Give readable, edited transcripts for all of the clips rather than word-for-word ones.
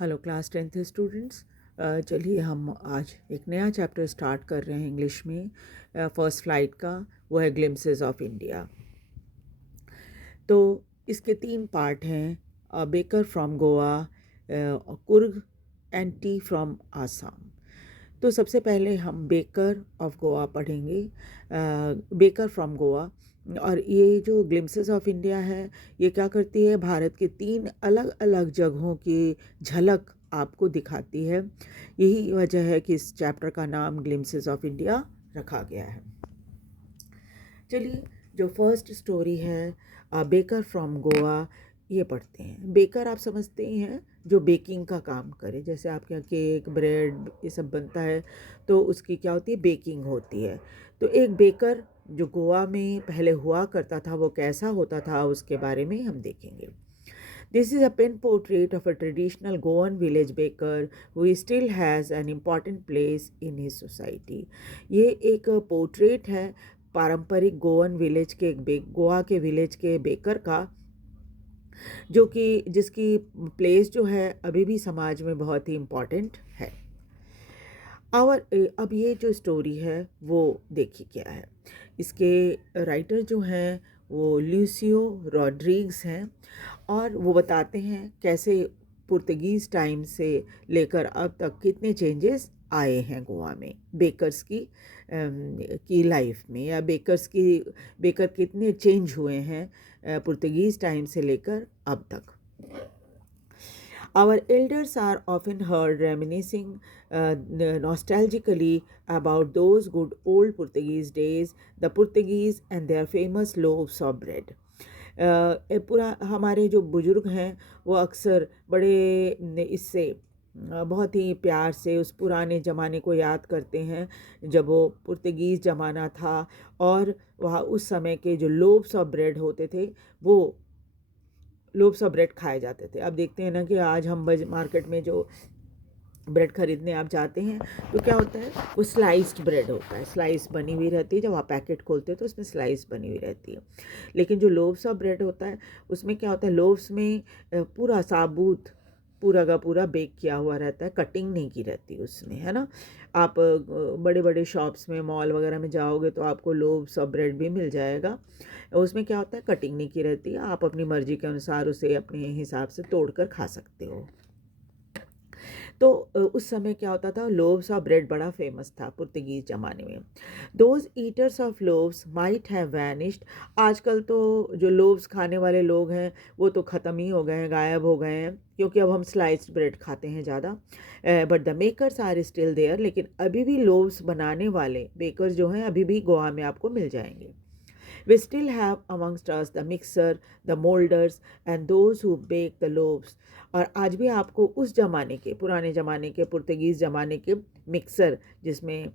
Hello class 10th students. चलिए हम आज एक नया चैप्टर स्टार्ट कर रहे हैं इंग्लिश में फर्स्ट फ्लाइट का। वो है ग्लिम्सेस ऑफ इंडिया। तो इसके 3 पार्ट हैं, baker from Goa, Coorg and T from Assam. तो सबसे पहले हम बेकर ऑफ गोवा पढ़ेंगे, बेकर फ्रॉम गोवा। और ये जो ग्लिम्सेस ऑफ इंडिया है, ये क्या करती है, भारत के 3 अलग अलग जगहों की झलक आपको दिखाती है। यही वजह है कि इस चैप्टर का नाम ग्लिम्सेस ऑफ इंडिया रखा गया है। चलिए, जो फर्स्ट स्टोरी है बेकर फ्रॉम गोवा, ये पढ़ते हैं। बेकर आप समझते ही हैं, जो बेकिंग का काम करे। जैसे आपके यहाँ केक, ब्रेड ये सब बनता है, तो उसकी क्या होती है, बेकिंग होती है। तो एक बेकर जो गोवा में पहले हुआ करता था, वो कैसा होता था, उसके बारे में हम देखेंगे। This is a pen portrait of a traditional Goan village baker who still has an important place in his society. ये एक पोर्ट्रेट है पारंपरिक गोवन विलेज के, गोवा के विलेज के बेकर का, जो कि जिसकी प्लेस जो है अभी भी समाज में बहुत ही इम्पॉर्टेंट है। अब ये जो स्टोरी है वो देखिए क्या है। इसके राइटर जो हैं वो ल्यूसियो रॉड्रिग्स हैं, और वो बताते हैं कैसे पुर्तगीज़ टाइम से लेकर अब तक कितने चेंजेस आए हैं गोवा में बेकर्स की लाइफ में, या बेकर कितने चेंज हुए हैं पुर्तगीज़ टाइम से लेकर अब तक। Our elders are often heard reminiscing nostalgically about those good old Portuguese days, the Portuguese and their famous loaves of bread. पूरा हमारे जो बुजुर्ग हैं वो अक्सर बड़े इससे बहुत ही प्यार से उस पुराने ज़माने को याद करते हैं, जब वो पुर्तगीज़ ज़माना था और वहाँ उस समय के जो लोव्स ऑफ ब्रेड होते थे, वो लोव्स ऑफ ब्रेड खाए जाते थे। अब देखते हैं ना कि आज हम मार्केट में जो ब्रेड ख़रीदने आप जाते हैं, तो क्या होता है, वो स्लाइस्ड ब्रेड होता है, स्लाइस बनी हुई रहती है। जब आप पैकेट खोलते हैं तो उसमें स्लाइस बनी हुई रहती है। लेकिन जो लोव्स ऑफ ब्रेड होता है, उसमें क्या होता है, लोव्स में पूरा साबुत, पूरा का पूरा बेक किया हुआ रहता है, कटिंग नहीं की रहती उसमें, है ना। आप बड़े बड़े शॉप्स में, मॉल वगैरह में जाओगे तो आपको लोव्स ऑफ ब्रेड भी मिल जाएगा। उसमें क्या होता है, कटिंग नहीं की रहती है, आप अपनी मर्ज़ी के अनुसार उसे अपने हिसाब से तोड़ कर खा सकते हो। तो उस समय क्या होता था, लोव्स ऑफ ब्रेड बड़ा फेमस था पुर्तगीज़ ज़माने में। Those eaters of loaves might have vanished. आजकल तो जो लोव्स खाने वाले लोग हैं वो तो ख़त्म ही हो गए हैं, गायब हो गए हैं, क्योंकि अब हम स्लाइस्ड ब्रेड खाते हैं ज़्यादा। But the makers are still there. लेकिन अभी भी लोव्स बनाने वाले बेकर्स जो हैं अभी भी गोवा में आपको मिल जाएंगे। We still have amongst us the mixer, the molders and those who bake the loaves. और आज भी आपको उस ज़माने के, पुराने ज़माने के, पुर्तगीज़ ज़माने के मिक्सर, जिसमें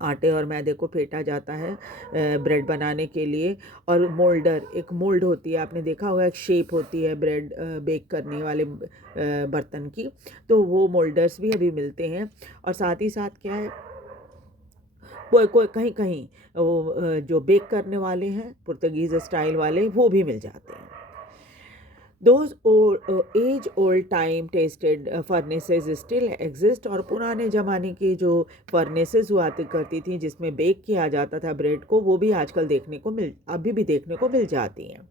आटे और मैदे को फेंटा जाता है ब्रेड बनाने के लिए, और मोल्डर, एक मोल्ड होती है, आपने देखा होगा, एक शेप होती है ब्रेड बेक करने वाले बर्तन की, तो वो मोल्डर्स भी अभी मिलते हैं। और साथ ही साथ क्या है, कोई कहीं कहीं वो जो बेक करने वाले हैं पुर्तगीज़ स्टाइल वाले, वो भी मिल जाते हैं। Those age old time tested furnaces still exist. और पुराने ज़माने की जो फर्नेसेस हुआ करती थी जिसमें बेक किया जाता था ब्रेड को, वो भी आजकल अभी भी देखने को मिल जाती हैं।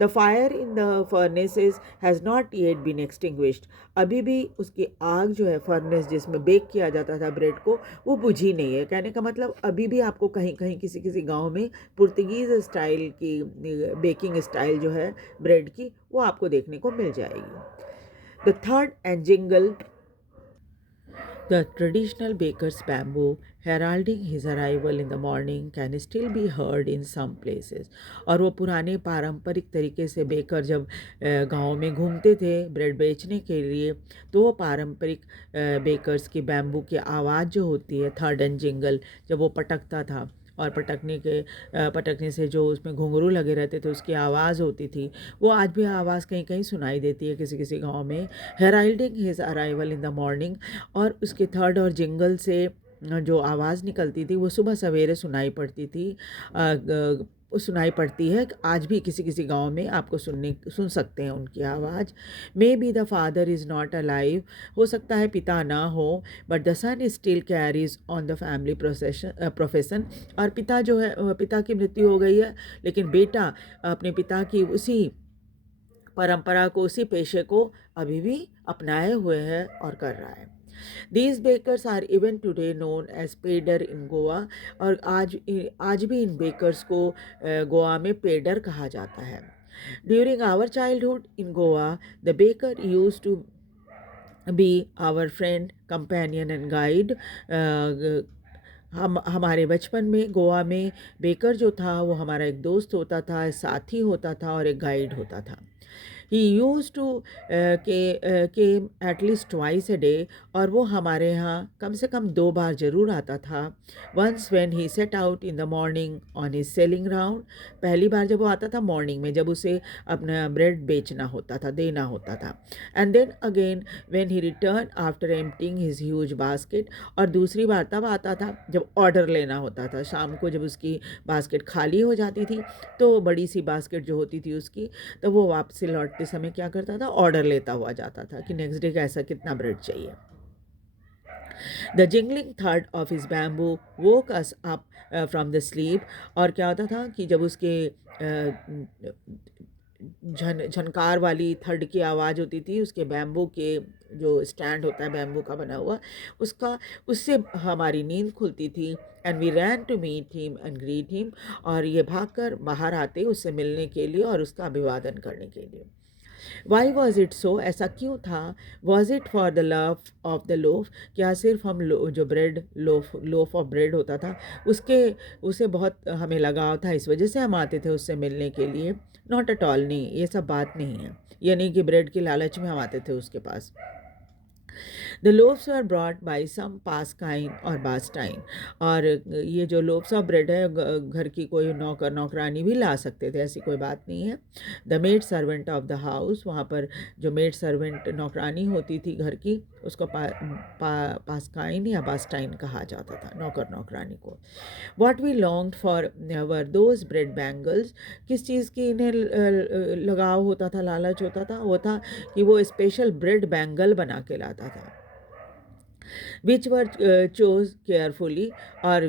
The fire in the furnaces has not yet been extinguished. अभी भी उसकी आग जो है, फर्नेस जिसमें बेक किया जाता था ब्रेड को, वो बुझी नहीं है। कहने का मतलब अभी भी आपको कहीं कहीं किसी किसी गांव में पुर्तगीज़ स्टाइल की बेकिंग स्टाइल जो है ब्रेड की, वो आपको देखने को मिल जाएगी। The third and jingle, the traditional baker's bamboo heralding his arrival in the morning can still be heard in some places. और वो पुराने पारंपरिक तरीके से बेकर जब गांव में घूमते थे ब्रेड बेचने के लिए, तो वो पारंपरिक बेकर्स की बैम्बू की आवाज़ जो होती है, थर्ड एंड जिंगल, जब वो पटकता था, और पटकने से जो उसमें घुंघरू लगे रहते थे उसकी आवाज़ होती थी, वो आज भी आवाज़ कहीं कहीं सुनाई देती है किसी किसी गांव में। Heralding his arrival in the morning. और उसके थर्ड और जिंगल से जो आवाज़ निकलती थी वो सुबह सवेरे सुनाई पड़ती थी सुनाई पड़ती है। आज भी किसी किसी गांव में आपको सुन सकते हैं उनकी आवाज़। Maybe the father is not alive, हो सकता है पिता ना हो, but the son still carries on the family profession, और पिता जो है, पिता की मृत्यु हो गई है, लेकिन बेटा अपने पिता की उसी परंपरा को, उसी पेशे को अभी भी अपनाए हुए है और कर रहा है। These bakers are even today known as Peddar in Goa, और आज भी इन बेकर्स को गोवा में पेडर कहा जाता है। During our childhood in Goa, the baker used to be our friend, companion and guide. हमारे बचपन में गोवा में बेकर जो था वो हमारा एक दोस्त होता था, साथी होता था और एक गाइड होता था। He use to came at least twice a day, और वो हमारे यहाँ कम से कम 2 बार ज़रूर आता था। Once when he set out in the morning on his selling round, पहली बार जब वो आता था मॉर्निंग में, जब उसे अपना ब्रेड बेचना होता था, देना होता था। And then again when he return after emptying his huge basket, और दूसरी बार तब आता था जब ऑर्डर लेना होता था। शाम को जब उसकी बास्केट खाली हो जाती थी, तो बड़ी सी बास्केट जो होती थी उसकी, तो वो वापसी लौटते समय क्या करता था, ऑर्डर लेता हुआ जाता था कि नेक्स्ट डे का ऐसा कितना ब्रेड चाहिए। The jingling third of his bamboo woke us up from the sleep, और क्या होता था कि जब उसके झनकार वाली थर्ड की आवाज़ होती थी, उसके बैम्बू के जो स्टैंड होता है बैम्बू का बना हुआ, उससे हमारी नींद खुलती थी। And we ran to meet him and greet him, और ये भागकर बाहर आते उससे मिलने के लिए और उसका अभिवादन करने के लिए। वाई वॉज इट सो, ऐसा क्यों था? Was it for the love of the loaf, क्या सिर्फ हम जो ब्रेड लोफ ऑफ ब्रेड होता था उसे बहुत हमें लगाव था, इस वजह से हम आते थे उससे मिलने के लिए? नॉट एट ऑल, नहीं, ये सब बात नहीं है। ये नहीं कि ब्रेड की लालच में हम आते थे उसके पास। The loaves were brought by some Paskine और बास्टाइन, और ये जो लोव्स ऑफ ब्रेड है घर की कोई नौकरानी भी ला सकते थे, ऐसी कोई बात नहीं है। The maid servant of the house, वहाँ पर जो मेड सर्वेंट नौकरानी होती थी घर की, उसको पास्काइन या बास्टाइन कहा जाता था, नौकरानी को। What we longed for were those bread bangles, किस चीज़ की इन्हें लगाव होता था, लालच होता था? वो था कि वो स्पेशल ब्रेड बैंगल बना के लाता था, विच वर चोज केयरफुली, और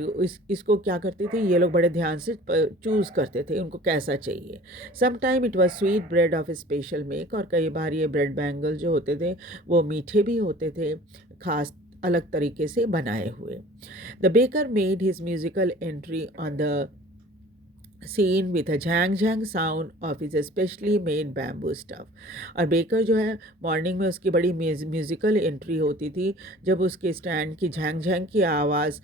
इसको क्या करते थे ये लोग, बड़े ध्यान से चूज़ करते थे उनको कैसा चाहिए। Some time it was sweet bread of special make, और कई बार ये ब्रेड बैंगल जो होते थे वो मीठे भी होते थे, खास अलग तरीके से बनाए हुए। The baker made his musical entry on the seen with a Zhang Zhang sound of is specially made bamboo stuff, और बेकर जो है मॉर्निंग में उसकी बड़ी म्यूज़िकल एंट्री होती थी, जब उसके स्टैंड की झैंग झैंग की आवाज़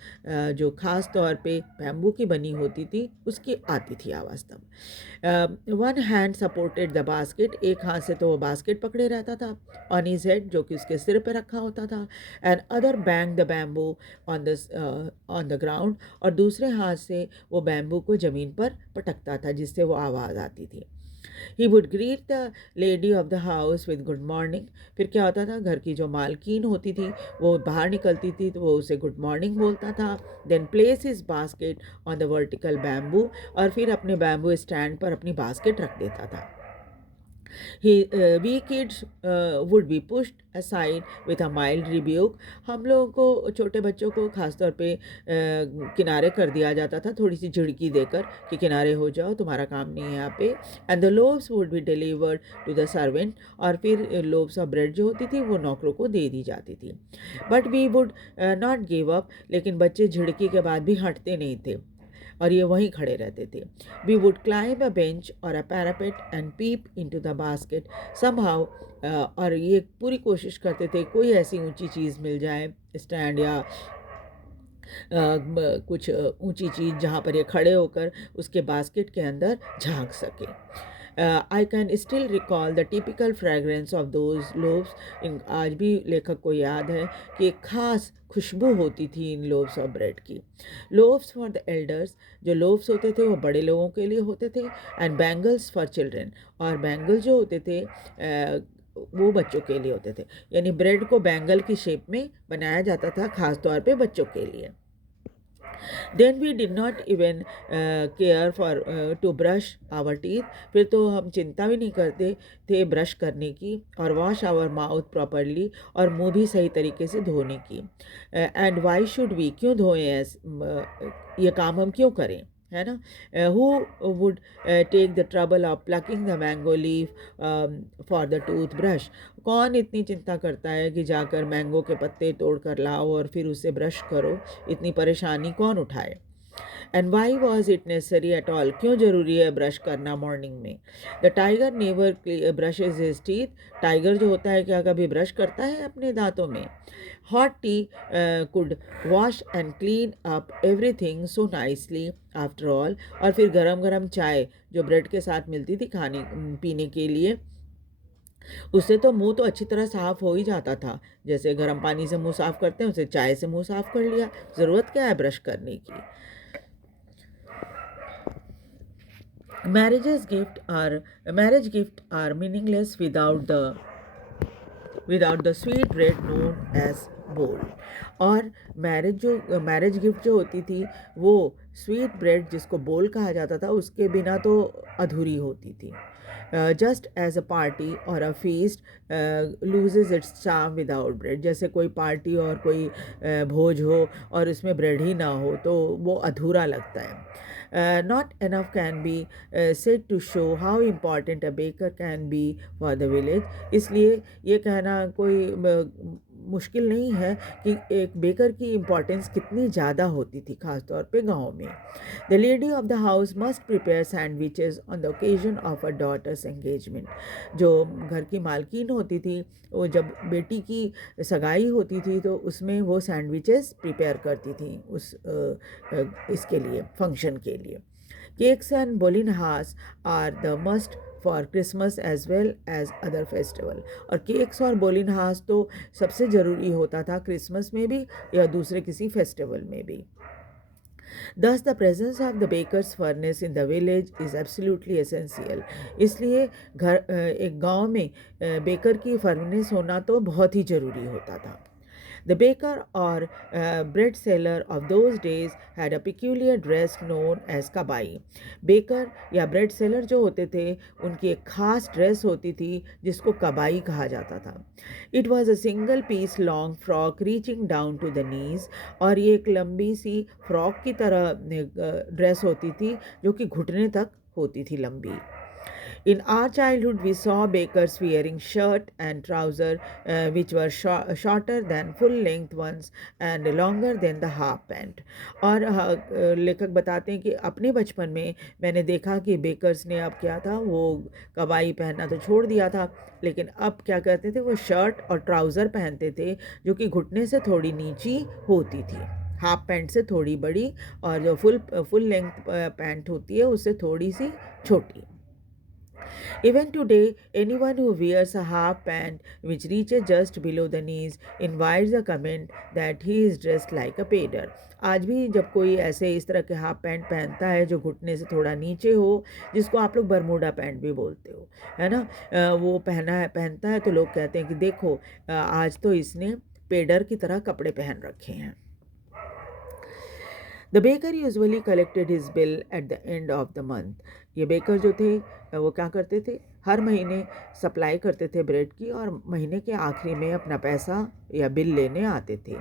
जो ख़ास तौर पे बैम्बू की बनी होती थी उसकी आती थी आवाज़ तब। One hand supported the basket, एक हाथ से तो वो बास्केट पकड़े रहता था, ऑन हिज हेड, जो कि उसके सिर पे रखा होता था, and other bang the bamboo on the ground, और दूसरे हाथ से वो बैम्बू को ज़मीन पर पटकता था जिससे वो आवाज़ आती थी। He would greet the lady of the house with good morning, फिर क्या होता था, घर की जो मालकिन होती थी वो बाहर निकलती थी तो वो उसे गुड मॉर्निंग बोलता था। Then place his basket on the vertical bamboo, और फिर अपने बैम्बू स्टैंड पर अपनी बास्केट रख देता था। We kids would be pushed aside with a mild rebuke, हम लोगों को, छोटे बच्चों को खासतौर पे किनारे कर दिया जाता था, थोड़ी सी झिड़की देकर कि किनारे हो जाओ, तुम्हारा काम नहीं है यहाँ पे। And the loaves would be delivered to the servant, और फिर लोव्स ऑफ ब्रेड जो होती थी वो नौकरों को दे दी जाती थी। But we would not give up, लेकिन बच्चे झिड़की के बाद भी हटते नहीं थे और ये वहीं खड़े रहते थे। We would climb a bench और a parapet and peep into the basket somehow, और ये पूरी कोशिश करते थे कोई ऐसी ऊंची चीज़ मिल जाए, स्टैंड या कुछ ऊंची चीज़ जहाँ पर ये खड़े होकर उसके बास्केट के अंदर झांक सके। I can still recall the typical fragrance of those loaves, इन आज भी लेखक को याद है कि एक ख़ास खुशबू होती थी इन लोव्स ऑफ ब्रेड की। लोव्स फॉर द एल्डर्स, जो लोव्स होते थे वो बड़े लोगों के लिए होते थे, एंड बैंगल्स फॉर चिल्ड्रन, और बैंगल जो होते थे वो बच्चों के लिए होते थे, यानी ब्रेड को बैंगल की शेप में बनाया जाता था खास तौर पे बच्चों के लिए। Then we did not even care for to brush our teeth, फिर तो हम चिंता भी नहीं करते थे ब्रश करने की, और वॉश आवर माउथ प्रॉपरली, और मुंह भी सही तरीके से धोने की। एंड वाई शुड वी, क्यों धोएं ये काम हम क्यों करें, है ना। Who would take the trouble of plucking the mango leaf for the tooth brush, कौन इतनी चिंता करता है कि जाकर मैंगो के पत्ते तोड़ कर लाओ और फिर उसे ब्रश करो, इतनी परेशानी कौन उठाए। And why was it necessary at all, क्यों ज़रूरी है ब्रश करना मॉर्निंग में। The tiger never brushes his teeth, tiger जो होता है क्या कभी ब्रश करता है अपने दांतों में। Hot T could wash and clean up everything so nicely after all, और फिर गरम गरम चाय जो ब्रेड के साथ मिलती थी खाने पीने के लिए, उससे तो मुंह तो अच्छी तरह साफ हो ही जाता था, जैसे गर्म पानी से मुंह साफ करते हैं उसे चाय से मुंह साफ कर लिया, ज़रूरत क्या है ब्रश करने की। Marriage gift are meaningless without the sweet bread known as bowl, और मैरिज गिफ्ट जो होती थी वो स्वीट ब्रेड जिसको बोल कहा जाता था उसके बिना तो अधूरी होती थी। जस्ट एज अ पार्टी और अ feast loses it's charm without bread, जैसे कोई पार्टी और कोई भोज हो और उसमें ब्रेड ही ना हो तो वो अधूरा लगता है। Not enough can be said to show how important a baker can be for the village, इसलिए ये कहना कोई मुश्किल नहीं है कि एक बेकर की इम्पोर्टेंस कितनी ज़्यादा होती थी ख़ास तौर पे गाँव में। The lady of the house must prepare sandwiches on the occasion of a daughter's engagement, जो घर की मालकिन होती थी वो जब बेटी की सगाई होती थी तो उसमें वो सैंडविचेस प्रिपेयर करती थी उस इसके लिए फंक्शन के लिए। केक्स एंड बोलिनहास are the must for Christmas as well as other festival, और केक्स और बोलिनहास तो सबसे ज़रूरी होता था क्रिसमस में भी या दूसरे किसी फेस्टिवल में भी। Thus the presence of the baker's furnace in the village is absolutely essential, इसलिए एक गांव में बेकर की फर्नेस होना तो बहुत ही ज़रूरी होता था। The baker or bread seller of those days had a peculiar dress known as kabai. Baker या ब्रेड सेलर जो होते थे उनकी एक खास ड्रेस होती थी जिसको कबाई कहा जाता था। It was a single piece long frock reaching down to the knees, और ये एक लंबी सी फ्रॉक की तरह ड्रेस होती थी जो कि घुटने तक होती थी लंबी। In our childhood, we saw bakers wearing shirt and trouser which were shorter than full-length ones and longer than the half pant. और लेखक बताते हैं कि अपने बचपन में मैंने देखा कि बेकर्स ने अब क्या था वो कबाई पहनना तो छोड़ दिया था, लेकिन अब क्या करते थे वो शर्ट और ट्राउज़र पहनते थे जो कि घुटने से थोड़ी नीची होती थी, हाफ पैंट से थोड़ी बड़ी, और जो फुल लेंथ पैंट होती है उससे थोड़ी सी छोटी। Even today, anyone who wears a half pant which reaches just below the knees invites a comment that he is dressed like a pader. आज भी जब कोई ऐसे इस तरह के हाफ पैंट पहनता है जो घुटने से थोड़ा नीचे हो, जिसको आप लोग बरमूडा पैंट भी बोलते हो, है ना, वो पहनता है तो लोग कहते हैं कि देखो आज तो इसने पेडर की तरह कपड़े पहन रखे हैं। The baker usually collected his bill at the end of the month, ये बेकर जो थे वो क्या करते थे हर महीने सप्लाई करते थे ब्रेड की, और महीने के आखिरी में अपना पैसा या बिल लेने आते थे।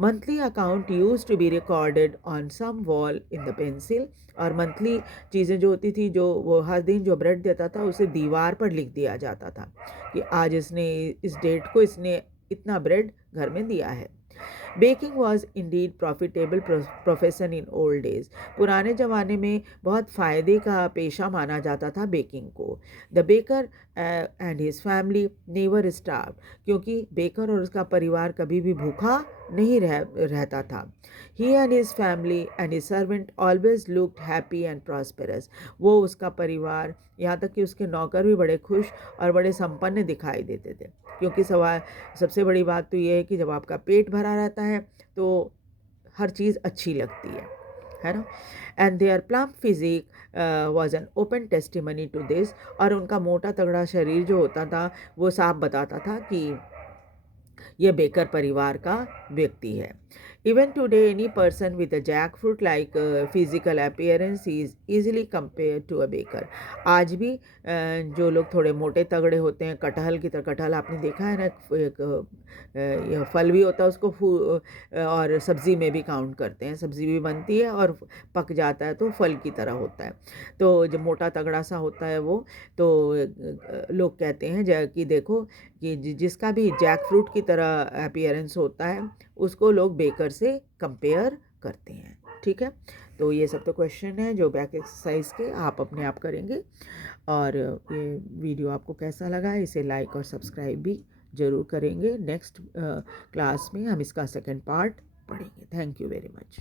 Monthly account use to be recorded on some wall in the pencil, और मंथली चीज़ें जो होती थी जो वो हर दिन जो ब्रेड देता था उसे दीवार पर लिख दिया जाता था कि आज इसने इस डेट को इसने इतना ब्रेड घर में दिया है। Baking was Indeed profitable profession in old days, पुराने ज़माने में बहुत फ़ायदे का पेशा माना जाता था बेकिंग को। The baker and his family never starve, क्योंकि बेकर और उसका परिवार कभी भी भूखा नहीं रहता था। He and his family and his servant always looked happy and prosperous, वो उसका परिवार यहाँ तक कि उसके नौकर भी बड़े खुश और बड़े संपन्न दिखाई देते थे, क्योंकि सबसे बड़ी बात तो ये है कि जब आपका पेट भरा रहता है तो हर चीज़ अच्छी लगती है ना। And their plump physique was an open testimony to this, और उनका मोटा तगड़ा शरीर जो होता था वो साफ बताता था कि यह बेकर परिवार का व्यक्ति है। Even today, any person with a jackfruit like physical appearance is easily compared to a baker. आज भी जो लोग थोड़े मोटे तगड़े होते हैं, कटहल की तरह, कटहल आपने देखा है ना, एक ये फल भी होता है, उसको और सब्ज़ी में भी काउंट करते हैं, सब्ज़ी भी बनती है और पक जाता है तो फल की तरह होता है। तो जब मोटा तगड़ा सा होता है वो, तो लोग कहते हैं कि देखो कि जिसका भी जैक फ्रूट की तरह अपीयरेंस होता है, उसको लोग बेकर से कंपेयर करते हैं। ठीक है, तो ये सब तो क्वेश्चन है जो बैक एक्सरसाइज के आप अपने आप करेंगे। और ये वीडियो आपको कैसा लगा, इसे लाइक और सब्सक्राइब भी ज़रूर करेंगे। नेक्स्ट क्लास में हम इसका सेकंड पार्ट पढ़ेंगे। Thank you very much.